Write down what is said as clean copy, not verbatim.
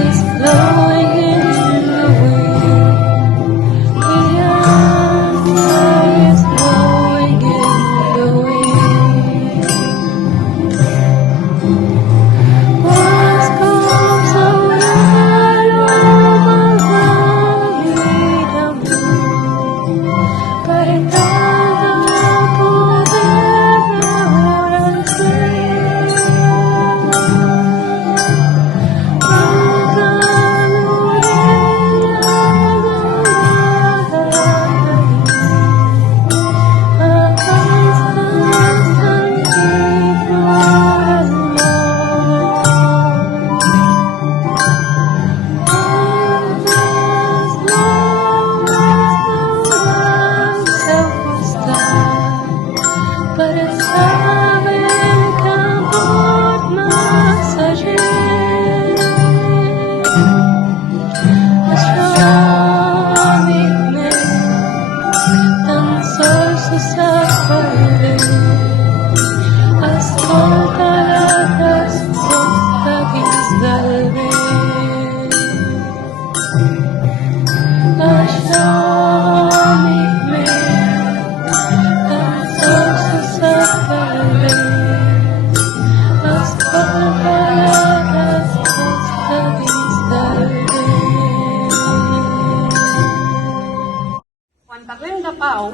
is blowing in the wind. The answer is blowing in the wind. Words come so loud over the pero todo poder ahora ser. Cada morena para saber que amor más allá. Astronomicme, tan sols s'aspare, ascolta la resposta dins del vent. Astronomicme, tan sols s'aspare, ascolta la resposta dins del vent. Quan parlem de pau,